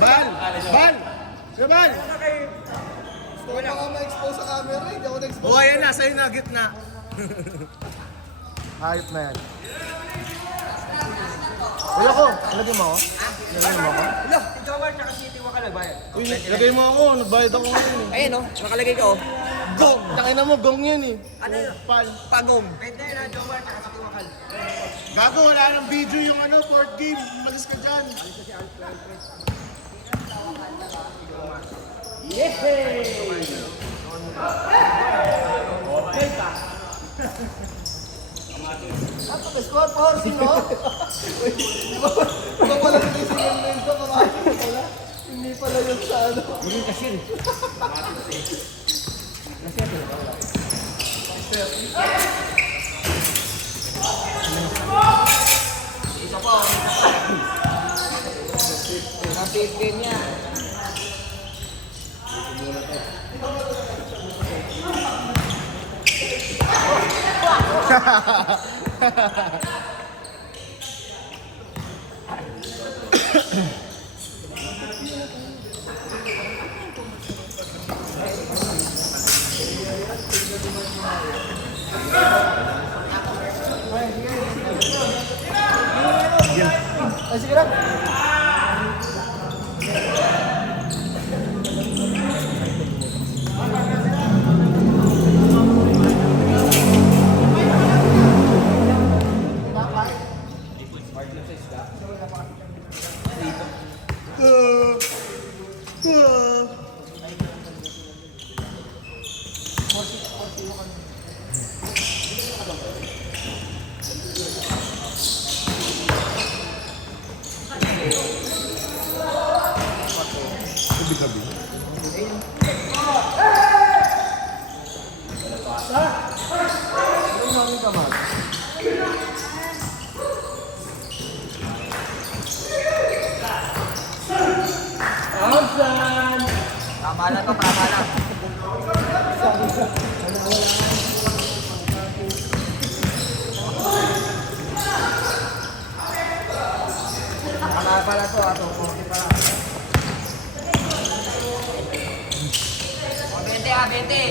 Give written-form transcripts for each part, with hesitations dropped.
Bal! Bal! Bal! Gusto ko baka ma-expose sa camera, hindi ako na-expose. O, ayan na, sa'yo na, gitna. Hayop na yan. Kuya ko, lagay mo ako? Lagay mo ako? Wala, Jomar tsaka City Waka nagbayad. Uy, lagay mo ako, nagbayad ako ngayon. Ayun oh, nakalagay ko. Gong! Tangin na mo, gong yan eh. Ano yun? Pal. Pagong. Pwede na, Jomar tsaka City Wakal. Gago, wala nang video yung ano, fourth game. Malis ka dyan. Score for sino? Diba pala hindi si Mendoza kamahin pala? Hindi pala yung sa ano. Maging cashier. Isa pa. Ang safe game niya. Ay, sige lang. Tama na to, tama na. Tama pala to, ato. Okay pala. Abente, abente.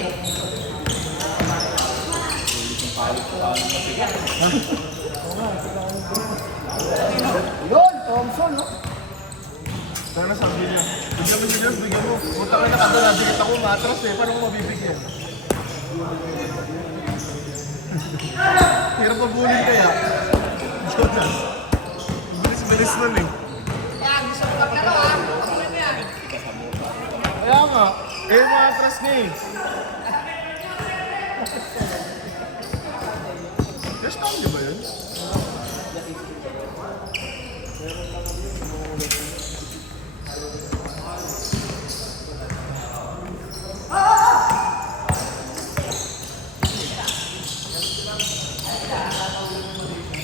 Yun, Thompson, no? Sana sabi niya, bigyan mo siya dyan, bigyan mo. Punta ka na kadala, dikit ako matras eh. Paano ko mabibigyan? Hirap mabulin kaya. Jonas. Bilis-bilis nun eh. Yan, gusto ko maglaro ha. Kaya nga, eh matras niya eh. First time di ba yun?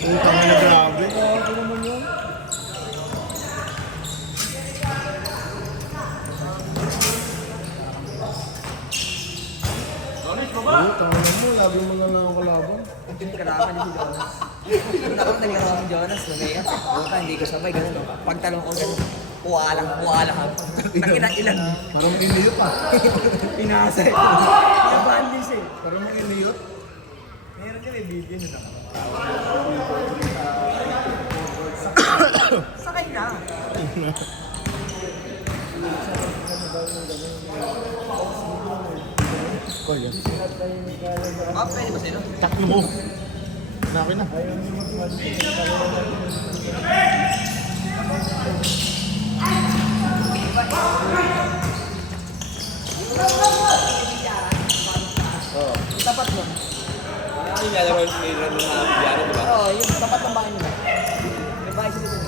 Uy, kami na grabe. Uy, tama mo, labi mo na lang ang kalaban. Kalaban ni si Jonas. Kung ako naglaro si Jonas, lumaya. Buka, hindi ko sabay, gano'n. Pagtalong ko gano'n, puwala ka. Ilan. Parang iniyot pa. Pinasa ito. Nabandis eh. Parang iniyot. Meron ka may video na Sakay na. Kaya. Pwede ba sa'yo? Taklo mo. Hanapin na. Tapat mo. Ano yung lalaro may run na biyano, di ba? Oo, yung tapat ng bahay nila. May bahay sila dun.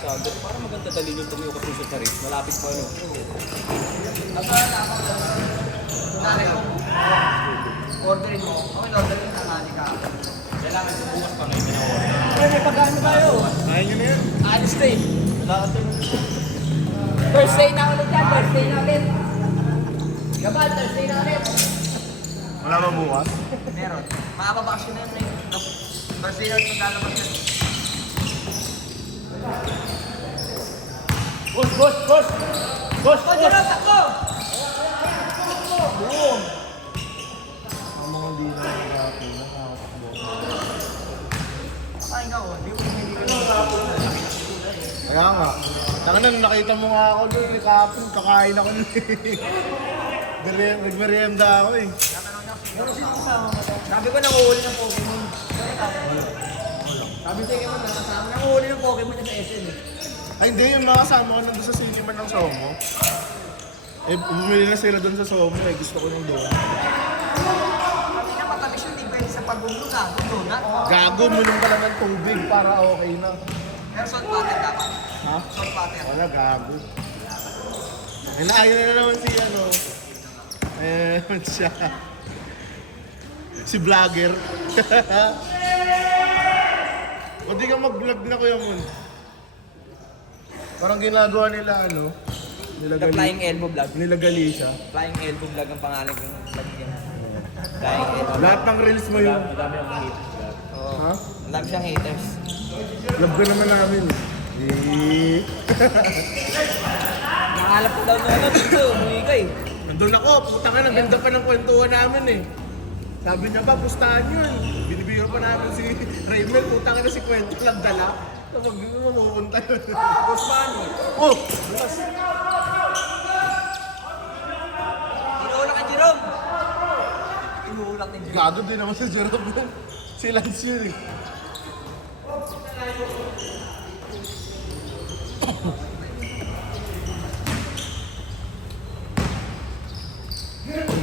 Sabi, parang maganda dalhin yung tumiyo ka puso sa race. Malapit pa ano. Nanay mo. Orderin mo. Okay, orderin na nani ka. Kailangan sa bukas pa ngayon ginawa. Ay, may pag-ano tayo. Kaya nyo na yan. Alis day. Lahat yun. Thursday na ulit yan. Thursday na ulit. Gabal, Thursday na ulit. Wala ba bukas? Meron. Makakabakasyon na yun. Thursday na ulit maglalabas yan. Boss, boss, boss! Boss, Oh, dyan lang, takbo! Ang mga hindi na nagkakapo, nakakatakbo. Ay, nga oh. Di mo hindi ka Kaya nga. Tangan na, nakita mo nga ako doon, kahapon, kakain ako nun. Nagmerienda ako eh. Sabi ko nanguhuli ng Pokemon. Sabi sa'yo mo, nakasama nanguhuli ng Pokemon sa SM eh. Ay hindi, yung nakasama ko nandun sa cinema ng Somo. Eh, bumili na sila doon sa Somo eh. Gusto ko nang doon. Kasi na matamis yung tigway sa pag-gulo na. Gulo na. Gago, minum ka lang ng tubig para okay na. Pero salt butter dapat. Ha? Salt butter. Wala, gago. Ay, naayon na naman si ano. Siya. Si vlogger. O di ka mag-vlog na Kuya Mon. Parang ginagawa nila ano. Nila The Flying Elbow Vlog. Nila Galicia. Flying Elbow Vlog ang pangalan ng vlog niya. Flying Elbow. Lahat ng reels mo yun. Madami akong haters. Oo. Ha? Love siyang haters. Love ka naman namin. Eh. Nakalap ko daw na ano dito. Umuwi ka eh. Nandun ako, puta ka, ang ganda pa ng kwentuhan namin eh. Sabi niya ba, pustahan yun. Binibigyan pa namin si Raymel, puta ka na si kwento lang dala. Tapos mapupunta yun. Boss Manny. Oh! Inuulak ka Jerome. Inuulak ni Jerome. Gago din naman si Jerome yun. Si Lance yun eh.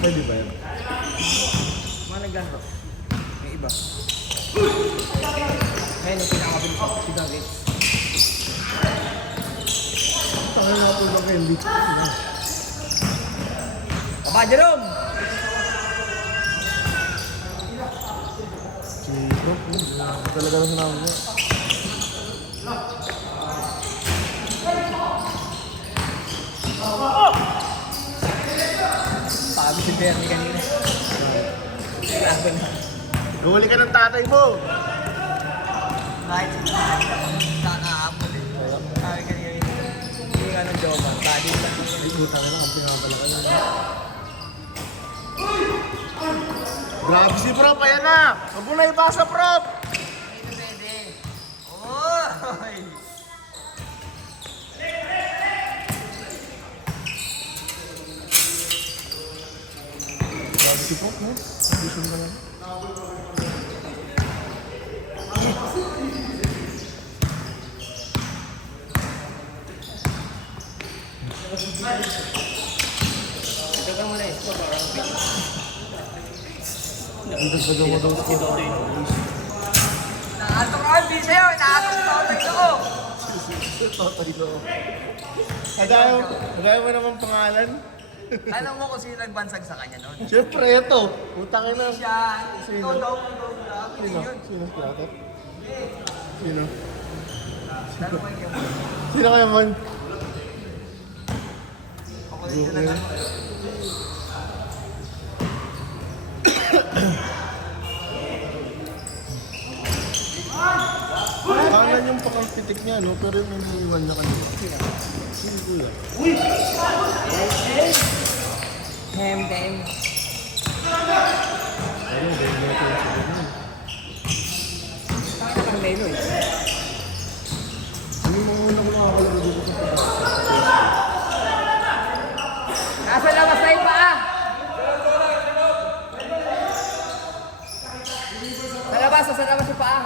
Pwede ba yun? Mga nagano. May iba. Ngayon yung pinakabilis ako si David. Saka nga po ba kayo? Papa Jerome! Sino? Talaga na sinabi niya. Sabi si Bernie kanina. Laban na. Gawali ka ng tatay mo! Kahit kakaapon eh. Sabi kanina hindi nga ng jowa. Body lang. Ay, puta ka na, ang pinapalaka na. Grabe si Prop, ayan na! Huwag mo na ibasa, Prop! Pwede. Oy! Grabe si Prop, no? Audition ka lang. Ito ka muna eh. Ang ganda gawa daw ko. Nakatok RB sa'yo. Nakatok sa otay ko. Totoy lo. Kagaya mo naman pangalan? Alam mo kung sino nagbansag sa kanya noon? Siyempre, ito. Utang na. Siya. Sino? Ikaw daw. Ikaw daw. Hindi Sino? yun. Sino si Ate? Sino? Lalo ko yung Sino kaya man? ako dito na lang. Kanan yung pakampitik niya, no? Pero yung iniiwan niya kanina. Sino kuya? Hem. Ayun, ganyan natin yung sabi niya. Saan ka Melo eh? Hindi mo muna ko nakakalaro dito sa taas. Nasa labas na yung paa! Sa labas yung paa!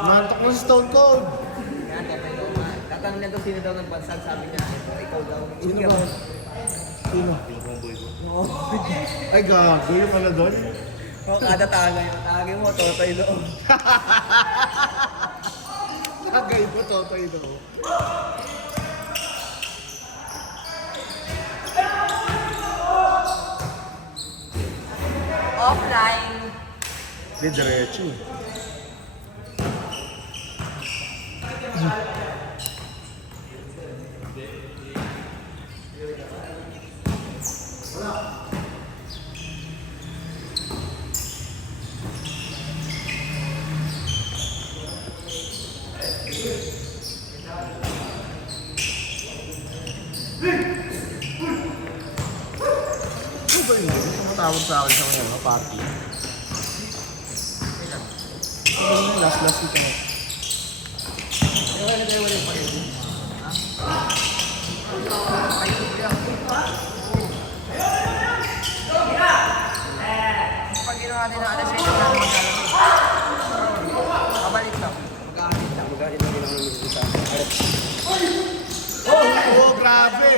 Mantok na si Stone Cold. Yan, tatanong na daw sino daw nagbansag, sabi niya, ikaw daw. Sino ba? Sino? Ay, gago yung pala doon. O, kada tagay mo, totoy loob. Tagay mo, Totoy daw. Offline. Hindi, diretso. Ano ba yun? Tumatawag sa akin sa mga party. Last week na. Pag ginawa din ang alas 7 na maglalaro. Kabalik lang. Mag-aalit lang. Magalit lang ginagawa nyo sa akin. Oh, grabe!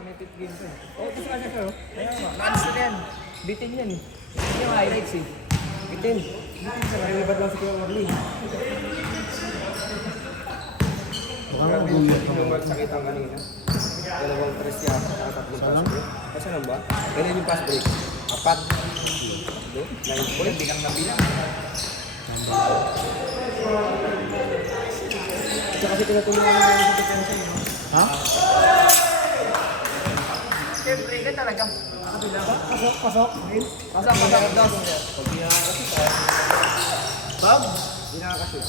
May pit game pa eh. Oh, gusto ka siya, sir. Kaya nga. Naalis na yan. Bitin yan eh. Yan yung highlights eh. Bitin. Bitin sa nalilibat lang si Kuya Orly. Baka magulat ka. Yung magsakit ang kanina. Dalawang press yata. Tatlong pass break. Kasi lang ba? Ganyan yung pass break. 4. 9 point. Bilang na bilang. Tsaka kasi tinutulungan mo sa depensa yun. Ha? Siyempre, ka talaga. Pasok, pasok. Pasok, dos. Tab? Hindi nakakashoot.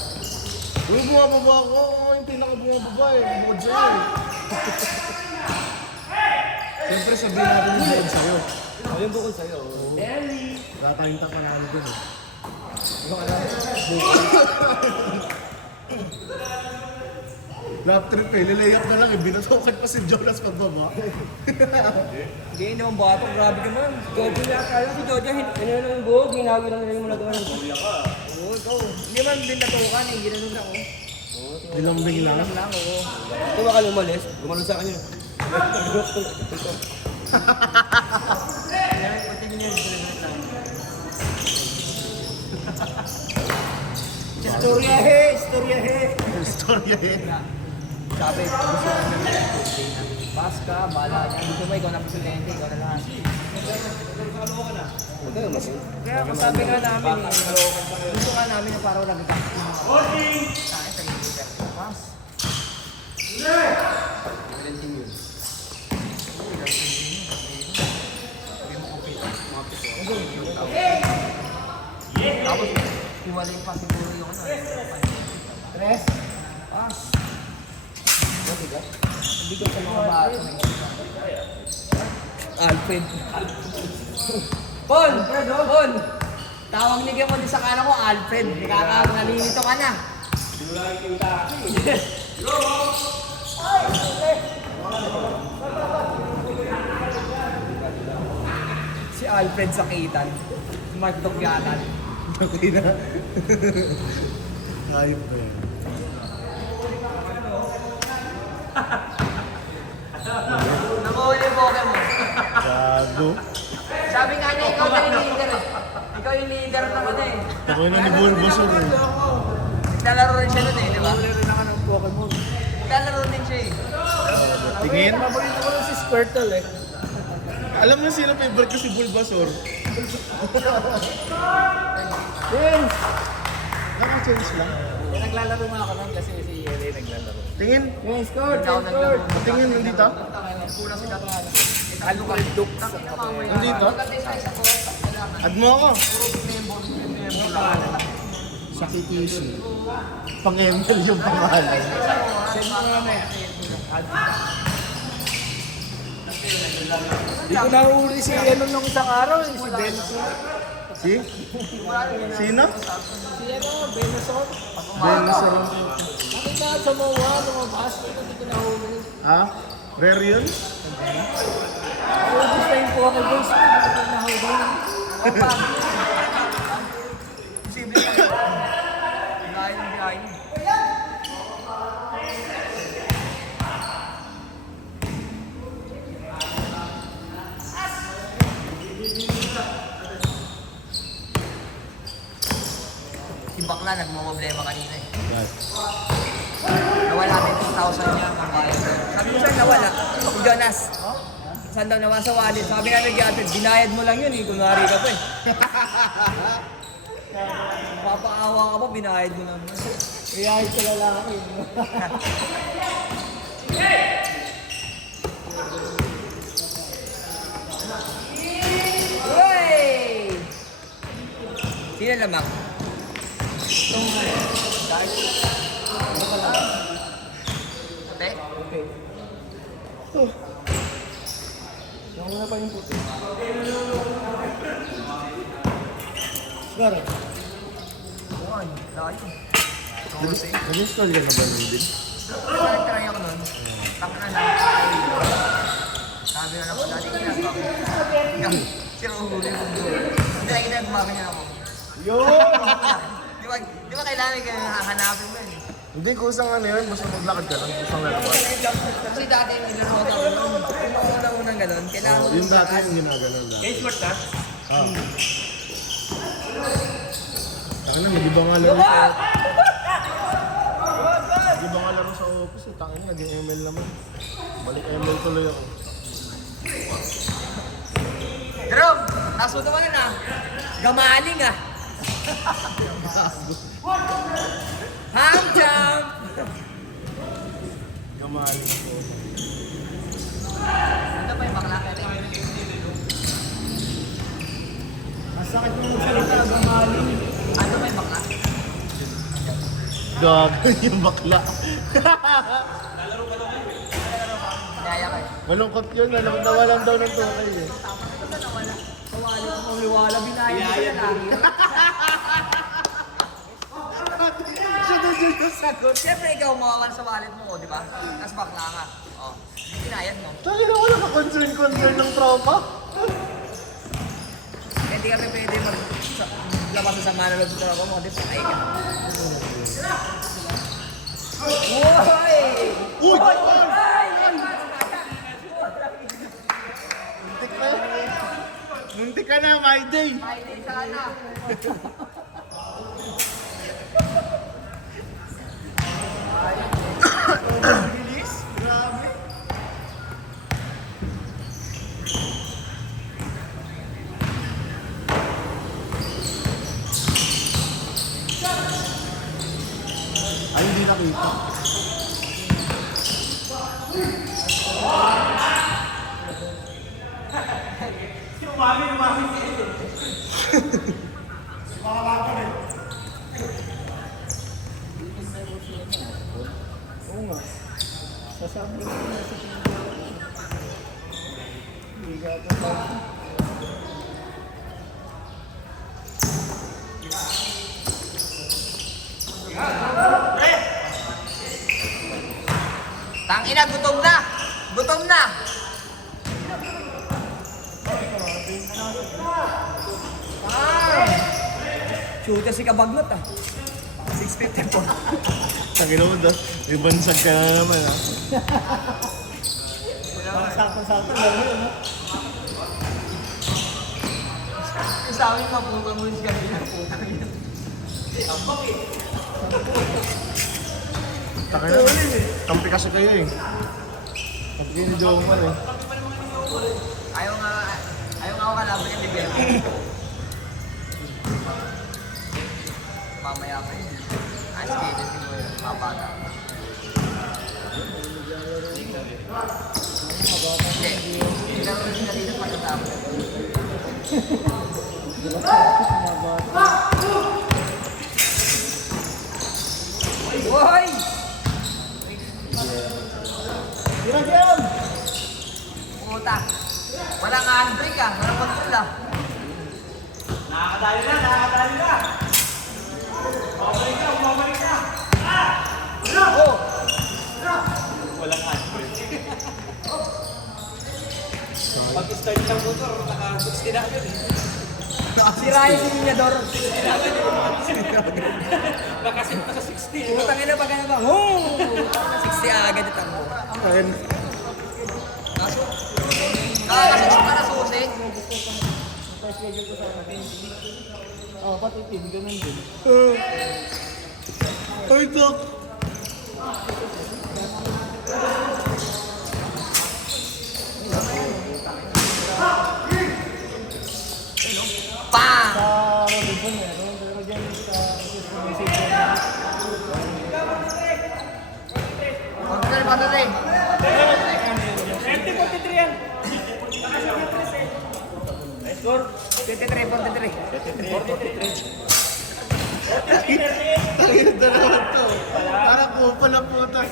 Yung bumababa ako, ako yung pinaka-bumababa eh. Bukod sa'yo eh. Siyempre sabihin natin yung bukod sa'yo. Oh, yung bukod sa'yo. Kakainta pa namin dun eh. Lap trip eh, lilayap na lang eh. Binatukan pa si Jonas pagbaba. Hindi naman bato, grabe ka man. Jojo na kaya si Jojo, ano na yung buhok, hinawi lang nila yung mga gawin. Oo, ikaw. Hindi man din natukan eh, ginanong lang oh. Dilambing lang. Alam lang, oo. Ito baka lumalis. Gumanon sa akin yun. Kaya, continue yun, ginanong lang. Istorya he, istorya he. Istorya eh. Sabi, gusto ko na pass ka, bahala niya. Gusto mo, ikaw na presidente, ikaw na lahat. Kaya kung sabi nga namin eh, gusto nga namin na parang nagkakak yung mga sa akin, sa leader. Pass. Tapos, hiwalay pa siguro yung ano. Tres. Pass. Bigat sa mga bata. Alfred. Pon! Pon! Tawag ni Gemon sa kanan ko, Alfred. Nalilito ka na. Si Alfred sakitan. Si Mark Dogyatan. Okay na. Ayop ba yan? Nakuha yung Pokemon. Gago. Sabi nga niya, ikaw na yung leader eh. Ikaw yung leader ng ano eh. Ako na ni Bulbasaur eh. Naglalaro rin siya nun eh, di ba? Wala rin ako ng Pokemon. Naglalaro din siya eh. Tingin? Paborito ko lang si Squirtle eh. Alam mo sino favorite ko si Bulbasaur? Vince! Naka-change lang. Naglalaro nga ako nun kasi si LA naglalaro. Tingin? Vince, score! Hindi ako naglalaro. Tingin nandito? Kulang sila pa. Alukal duk sa mamaya. Nandito? Add mo ako. Sa Kitisi. Pang-ML yung pangalan. Send mo naman eh. Hindi ko nahuli si ano nung isang araw eh, si Benson. Si? Sino? Si ano, Benson. Benson. Nakita sa MOA, lumabas, hindi ko nahuli. Ha? Rare yun? Ubus na yung Pokemon, hindi ko nahuli. Posible na. Biyahe ng biyahe. Si Bakla nagmumblema kanina eh. Nawala din 2,000 niya ang bayad. Sabi ko sa'yo nawala. Si Jonas. saan daw naman sa wallet. Sabi namin kaya, binayad mo lang yun eh, kunwari ka pa eh. Papaawa ka pa, binayad mo lang. Iyahit sa lalaki. Uy! Sino lamang? Puti? Okay. Nauna pa yung puti. Gar. Yun, layo. Nag-install ka na ba nun din? Nag-try ako nun. Tangka na. Sabi na ako, dati ginagawa ko. Sino ang huli mo doon? Hindi, ginagawa niya ako. Yun! Di ba kailangan ka hahanapin mo eh? Hindi, kusang ano yun. Basta maglakad ka lang. Kusang lalabas. Kasi dati yung ginagawa ko, yung unang-unang gano'n, kailangan mo Yung dati yung ginagano na. smart ka? Tangin na, di ba nga laro sa... Di ba nga laro sa office eh. Tangin na, naging ML naman. Balik ML tuloy ako. Jerome, taas mo naman yun ah. Gamaling ah. Ham jump! Gamaling ko. Ano pa yung bakla kaya? Masakit yung salita, gamaling. Ano pa yung bakla? Gago yung bakla. Kaya ka eh. Malungkot yun. Alam na walang daw ng tukay eh. Basta nawala. Kawali ko kumiwala, binayad ko siya lang. Siya na siya yung sagot. Siyempre ikaw mawawala sa wallet mo, di ba? Tapos bakla ka. Oh, binayad mo. Tangin na, wala ka concern ng tropa. Hindi kami pwede maglabas sa sama na loob sa ako mo, di ba? Ay ka. Uy! Uy! Ay! Muntik ka na, my day! Ay, di sana. Bilis? Grabe. Ay, hindi nakita. Oo nga. Sasabi ko na sa hindi ka pa. Tangina, gutom na! Gutom na! Shoot si Kabagnot ah. 654. Tangin mo daw, may bansag ka na naman ah. Sakto-sakto lang yun, no? Yung sa amin mapunta mo yung kanina. Putang ina. Ang bakit? Tangin na, kampi kasi kayo eh. Kampi kayo ni Jomar eh. Ayaw nga ako kalaban yung bibir. Mamaya pa yun. Ay, sige, din mo yun. Mabata. Hindi lang rin sila dito pagkatapos. Hoy! Ginagyan! Puta. Walang handbrake ah. Walang control ah. Pag-start ng motor, naka-60 na agad eh. Sirahin si Minyador. Nakasit pa sa 60. Putang ina pag ano ba? 60 agad ito mo. Tangin. Nakakasunod ka na susi. Oh, pati team, ganun din. Ay, Doc! 43. 20-43 yan. 23-43. Tangin na naman to. Parang kupa na po ito.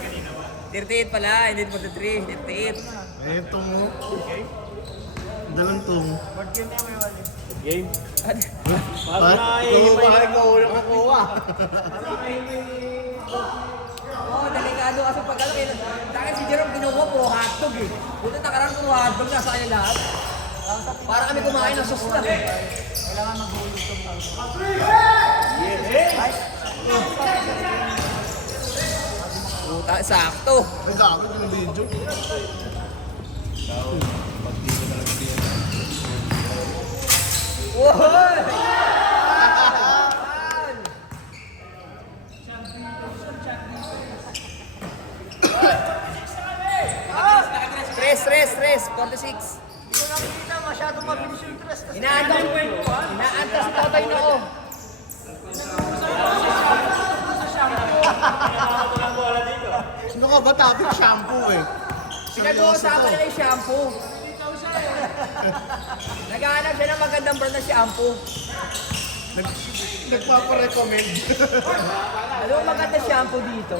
38 pala, hindi 43. 38. Ito mo. Dalang tong. Game. Kumumahal na ulo ka kuha. Oo, delikado kasi pag ano, dahil si Jerome kinuha po, hotdog eh. Buti nakaraan kung hotdog na sa kanya lahat. Para kami kumain ng sauce lang eh. Kailangan mag-hulog itong puta, sakto. Ay, dami ko ng video. Woy! Stress, 46. Hindi masyadong mabilis yung tres. Inaantas si Totoy na ako. Sino ka ba topic shampoo eh? Pinag-uusapan nila yung shampoo. Naghahanap siya ng magandang brand na shampoo. Nagpaparecommend. Ano ang maganda shampoo dito?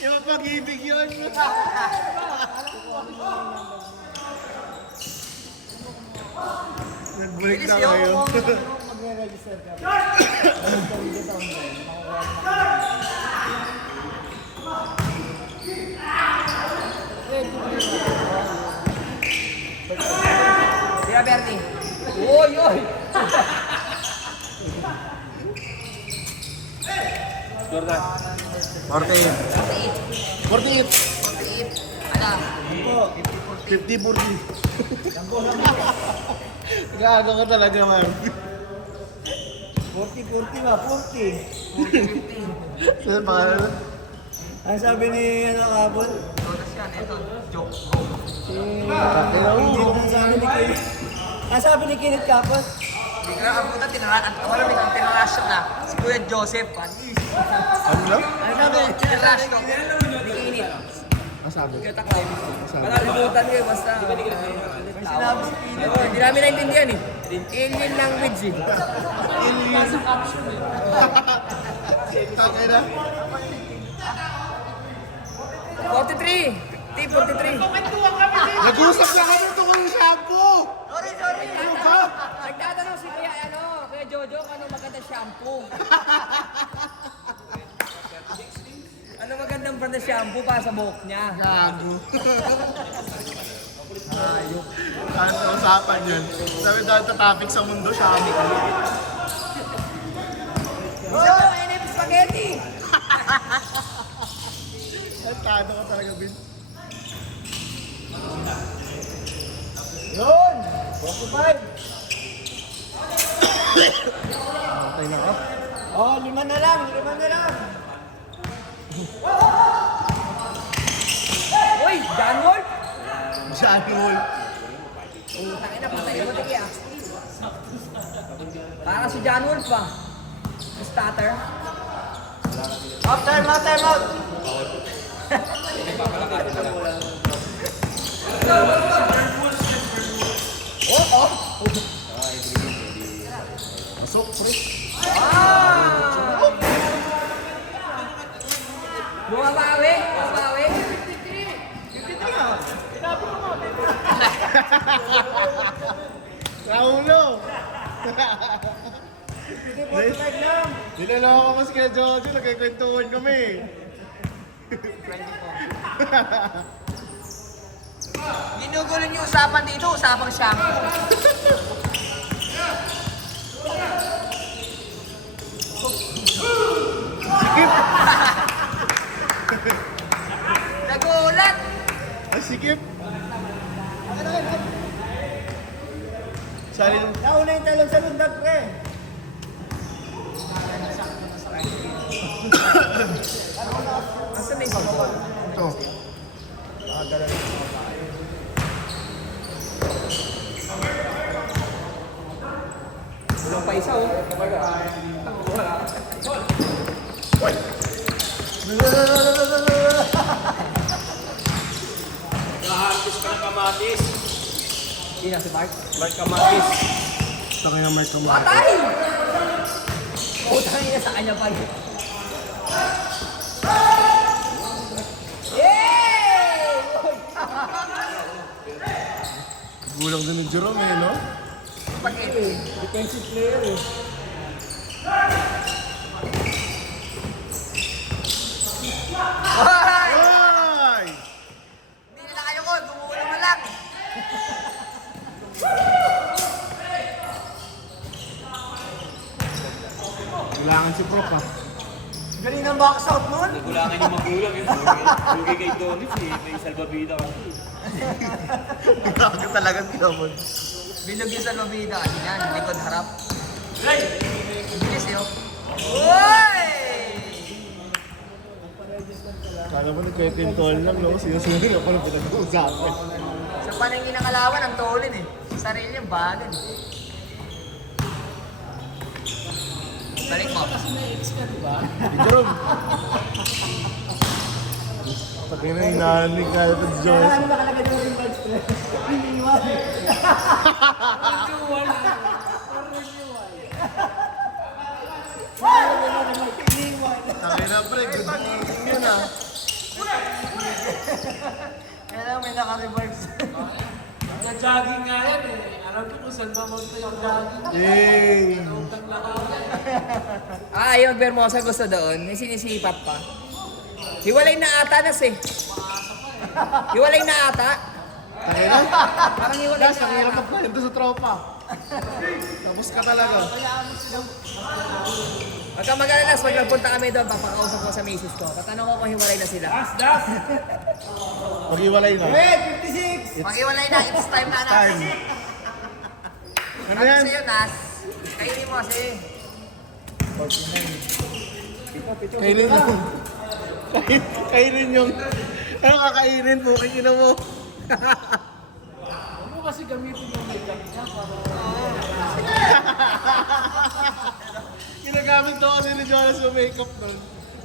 Yung pag-ibig yun. Nag-break na kayo. Magre-register ka. Tira Bernie. Oy, oy! Jordan. 48. 48. 48. Ano? 50-40. Gago ka talaga, man. 40-40 ba? 40. Saan pa ka na? Ang sabi ni ano kapon? Todas yan, ito. Joke. Ang sabi ni Kinit kapon? Bigla ang puta, tinarasyo na. Si Kuya Joseph, panis. Ano lang? Ano sabi? Tinarasyo. Hindi kinit. Ang sabi? Kita ka. Malalimutan ko eh, basta. May sinabi si Kinit. Hindi namin naintindihan eh. Alien language eh. Takay na. 43. Team 43. Nag-usap lang kami tungkol sa shampoo. Sorry. Nagtatanong si Kuya, Kuya Jojo, kung ano maganda shampoo. Ano magandang brand na shampoo para sa buhok niya? Gago. Saan sa usapan yun? Sabi dahil sa topic sa mundo, shampoo. So, NF Spaghetti! Tado ka talaga, Bin. Yun! 45! Matay na ka. Oh, 5 na lang! Uy, John Wolf! John Wolf. Tangina, patay mo tiki ah. Para si John Wolf pa. Starter. Time out! Pasok, pre. Bumabawi. Raulo! Dinalawa ko mas kaya Jojo, nagkikwentuhan kami. Ginugulo niyo usapan dito, usapang shampoo. Nagulat! Ay, sikip. Sali ng... Nauna yung talong sa lundag, pre! Asa na yung bawal? Ito. Nakaharvest ka ng kamatis. Sino si Mark? Mark kamatis. Tangin na may tumakas. Patay! Utang niya sa kanya pa yun. Yay! Gulang din ni Jerome eh, no? Spaghetti. Defensive player eh. Hoy! Ay! Hindi nila kayo ko, gumuulo mo lang. Kailangan si Prof ah. Galing ng box out nun. Nagulangan yung magulang yun. Lugi kay Donitz eh. May salbabida kasi. Grabe talagang kinamon. Bilog yung sa lobida. Yan, likod harap. Bilis yun. Uy! Kala mo nagkwetin tol lang, no? Sinusunod na pa ng pinag-uusapan. Sa paningin ng alawan, ang tolin eh. Sa sarili yung bagan. Balik mo. Si Jerome. Pagkina na inahanig ka ito si Joyce. nakalagay doon yung cards ko? Iniwan. Sabi na pre, good morning yun ah. Kaya lang may naka-reverse. Nag-jogging nga yan eh. Alam ko kung saan mamunta yung jogging. Yay! Yung Bermosa gusto doon. May sinisipat pa. Hiwalay na ata nas eh. Hiwalay na ata. Tangina? Parang hiwalay Guys, ang na hirap ata. magkwento sa tropa. Tapos ka talaga. Huwag kang mag-alalas, pag nagpunta kami doon, papakausap ko sa misis ko. Tatanong ko kung hiwalay na sila. Mag-iwalay na. Pag hiwalay na, it's time na Nas. Time. Ano Ano yan? sa'yo, Nas? Kainin mo kasi. Kainin yung... Kainin yung... Ano kakainin po? Kikina mo. Ano kasi gamitin yung makeup niya para... Ginagamit daw kasi ni Jonas yung makeup nun.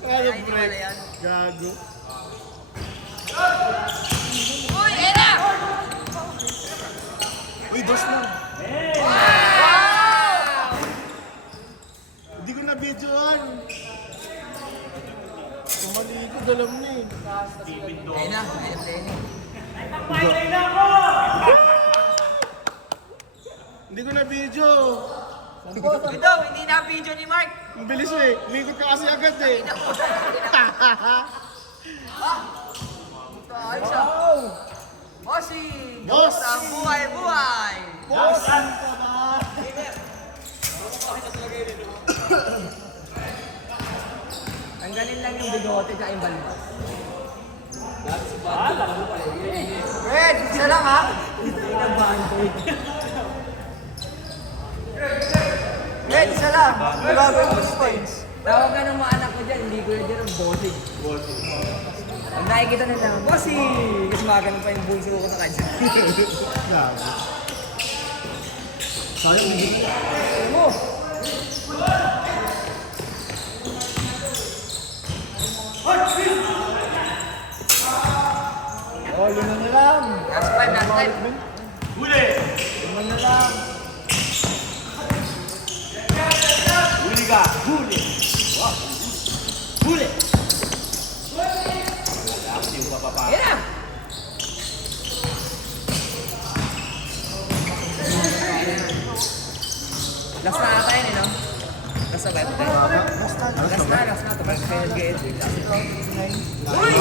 Kaya Ay, hindi break. wala yan. Gago. Uy, Ena! Uy, dos mo. Wow! Hindi ko na-videoan. Kumali ko, dalam na eh. Ena, ayun, Lenny. Hindi ko na-video. Ito, hindi na video ni Mark. Ang bilis eh. Likot ka kasi agad eh. Ayos siya. Bossing! Boss! Ang buhay-buhay! Boss! Tanggalin lang yung bigote at yung balbas. Red, isa lang ha? Red, isa lang. Grabe yung points. Tawag ka ng mga anak ko dyan, hindi ko na dyan ang bossing. Pag nakikita nila, bossing! Kasi maganon pa yung bunso ko sa kanya. Gago. Sayang hindi. Ano mo? Oh, yun na lang. Last five, last five. Yun na lang. Huli ka! Huli! Wow! Huli! Dapat yung papapa. Yan na! Last na ata yun eh, no? Last na ba? Last na. Tapos kaya nag-e-edit. Uy!